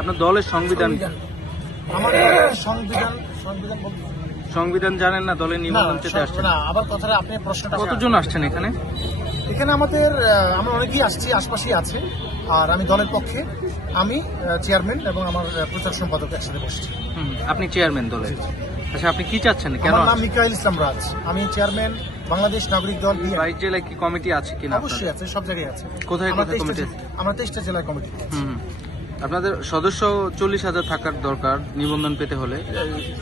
আপনার দলের সংবিধান সংবিধান জানেন না? দলের নিবন্ধন পেতে আসছেন না? আবার কথাটা আপনি প্রশ্নটা কতজন আসছেন এখানে? এখানে আমরা অনেকেই আসছি, আশপাশেই আছে। আর আমি দলের পক্ষে, আমি চেয়ারম্যান এবং আমার প্রচার সম্পাদক একসাথে বসছি। আপনি চেয়ারম্যান দলের? আচ্ছা, আপনি কি চাচ্ছেন? কেন? আমার নাম মিকাইল ইসলাম রাজ, আমি চেয়ারম্যান বাংলাদেশ নাগরিক দল। 22 জেলায় কি কমিটি আছে কিনা? অবশ্যই আছে, সব জায়গায় আছে। কোথায় কোথায় কমিটি আছে? আমরা 23টা জেলায় কমিটি। আপনাদের সদস্য 40,000 থাকার দরকার নিবন্ধন পেতে হলে।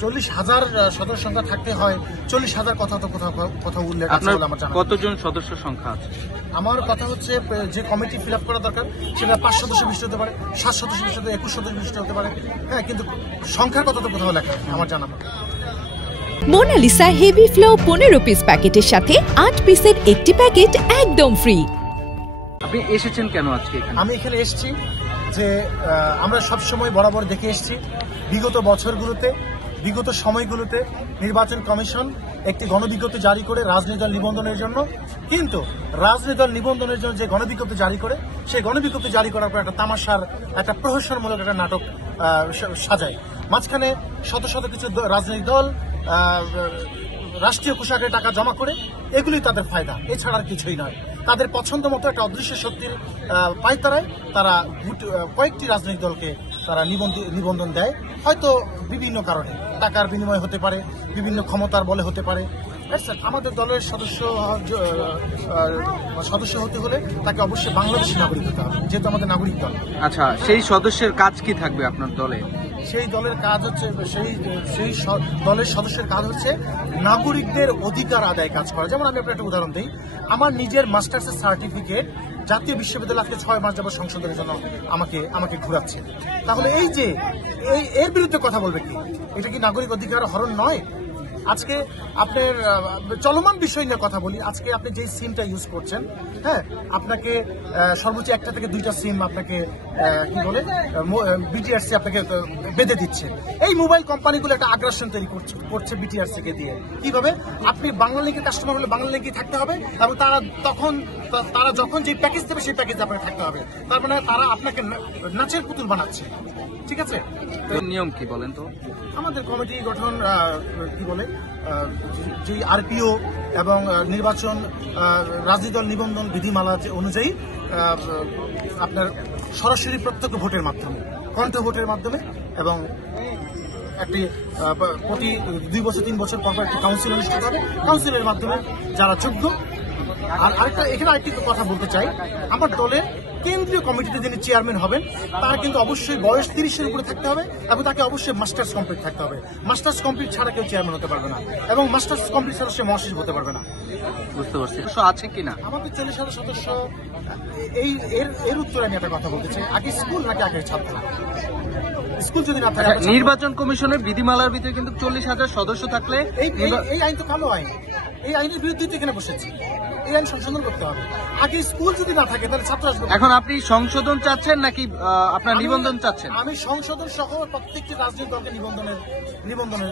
40,000 সদস্য সংখ্যা থাকতে হয়। 40,000 কথা তো কোথাও উল্লেখ আছে বলে আমার জানা। কতজন সদস্য সংখ্যা আছে? আমার কথা হচ্ছে যে কমিটি ফিল আপ করা দরকার সেটা 5 সদস্য বিশিষ্ট হতে পারে, 7 সদস্য বিশিষ্ট, 21 সদস্য বিশিষ্ট হতে পারে। হ্যাঁ, কিন্তু সংখ্যার কথা তো কোথাও লেখা আমার জানা। মোনালিসা হেভি ফ্লো 15 পিস প্যাকেটের সাথে 8 পিসের একটি প্যাকেট একদম ফ্রি। আপনি এসেছেন কেন আজকে এখানে? আমি এখানে এসেছি যে আমরা সবসময় বরাবর দেখে এসেছি বিগত বছরগুলোতে, বিগত সময়গুলোতে নির্বাচন কমিশন একটি গণবিজ্ঞপ্তি জারি করে রাজনৈতিক দল নিবন্ধনের জন্য, কিন্তু রাজনৈতিক দল নিবন্ধনের জন্য যে গণবিজ্ঞপ্তি জারি করে, সেই গণবিজ্ঞপ্তি জারি করার পর একটা তামাশার, একটা প্রহসনমূলক একটা নাটক সাজায়। মাঝখানে শত শত কিছু রাজনৈতিক দল রাষ্ট্রীয় কোষাগারে টাকা জমা করে, এগুলি তাদের ফায়দা, এছাড়া আর কিছুই নয়। তাদের পছন্দ মতো একটা অদৃশ্য শক্তির পায়তারায় তারা কয়েকটি রাজনৈতিক দলকে তারা নিবন্ধন দেয়, হয়তো বিভিন্ন কারণে, টাকার বিনিময় হতে পারে, বিভিন্ন ক্ষমতার বলে হতে পারে। আমাদের দলের সদস্য হতে হলে তাকে অবশ্যই বাংলাদেশি নাগরিক হতে হবে, যেহেতু আমাদের নাগরিক দল। আচ্ছা, সেই সদস্যের কাজ কি থাকবে আপনার দলে? সেই দলের কাজ হচ্ছে, সেই দলের সদস্যের কাজ হচ্ছে নাগরিকদের অধিকার আদায় কাজ করা। যেমন আমি আপনার একটা উদাহরণ দিই, আমার নিজের মাস্টার্সের সার্টিফিকেট জাতীয় বিশ্ববিদ্যালয় আজকে 6 মাস যাবত সংশোধনের জন্য আমাকে ঘুরাচ্ছে। তাহলে এই যে এর বিরুদ্ধে কথা বলবে কি? এটা কি নাগরিক অধিকার হরণ নয়? আজকে আপনার চলমান বিষয় নিয়ে কথা বলি। আজকে আপনি যে সিমটা ইউজ করছেন, হ্যাঁ, আপনাকে সর্বোচ্চ 1টা থেকে 2টা সিম আপনাকে কি বলে বিটিআরসি আপনাকে বেঁধে দিচ্ছে। এই মোবাইল কোম্পানিগুলো একটা আগ্রাসন তৈরি করছে বিটিআরসি কে দিয়ে। কিভাবে? আপনি বাংলা লিঙ্কের কাস্টমার হলে বাংলা লিঙ্কই থাকতে হবে, এবং তারা যখন যে প্যাকেজ দেবে সেই প্যাকেজ আপনাকে থাকতে হবে। তার মানে তারা আপনাকে নাচের পুতুল বানাচ্ছে। ঠিক আছে, নিয়ম কি বলেন তো? আমাদের কমিটি গঠন কি বলে, যে আরপিও এবং নির্বাচন রাজনৈতিক দল নিবন্ধন বিধিমালা অনুযায়ী আপনার সরাসরি প্রত্যক্ষ ভোটের মাধ্যমে, কণ্ঠ ভোটের মাধ্যমে, এবং একটি প্রতি 2 বছর 3 বছর পর একটি কাউন্সিল অনুষ্ঠিত হবে। কাউন্সিলের মাধ্যমে যারা যোগ্য। আর এখানে আরেকটি কথা বলতে চাই, আমার দলের কেন্দ্রীয় কমিটিতে যিনি চেয়ারম্যান হবেন তার কিন্তু অবশ্যই বয়স 30-এর উপরে থাকতে হবে, এবং তাকে অবশ্যই মাস্টার্স কমপ্লিট থাকতে হবে। মাস্টার্স কমপ্লিট ছাড়া কেউ চেয়ারম্যান হতে পারবে না, এবং মাস্টার্স কমপ্লিট ছাড়া সে মহাসচিব হতে পারবে না। বুঝতে পারছি। আছে কিনা আমাদের 40,000 সদস্য? এর উত্তরে আমি একটা কথা বলতে চাই, আগে স্কুল নাকি আগে ছাত্র? স্কুল যদি না থাকে, নির্বাচন কমিশনের বিধিমালার ভিতরে কিন্তু 40,000 সদস্য থাকলে এই আইন তো কালো আইন। এই আইনের বিরুদ্ধে এখানে বসেছি। এই আইন সংশোধন করতে হবে। আগে স্কুল যদি না থাকে তাহলে ছাত্র আসবে। এখন আপনি সংশোধন চাচ্ছেন নাকি আপনার নিবন্ধন চাচ্ছেন? আমি সংশোধন সহ প্রত্যেকটি রাজনৈতিক দলকে নিবন্ধিত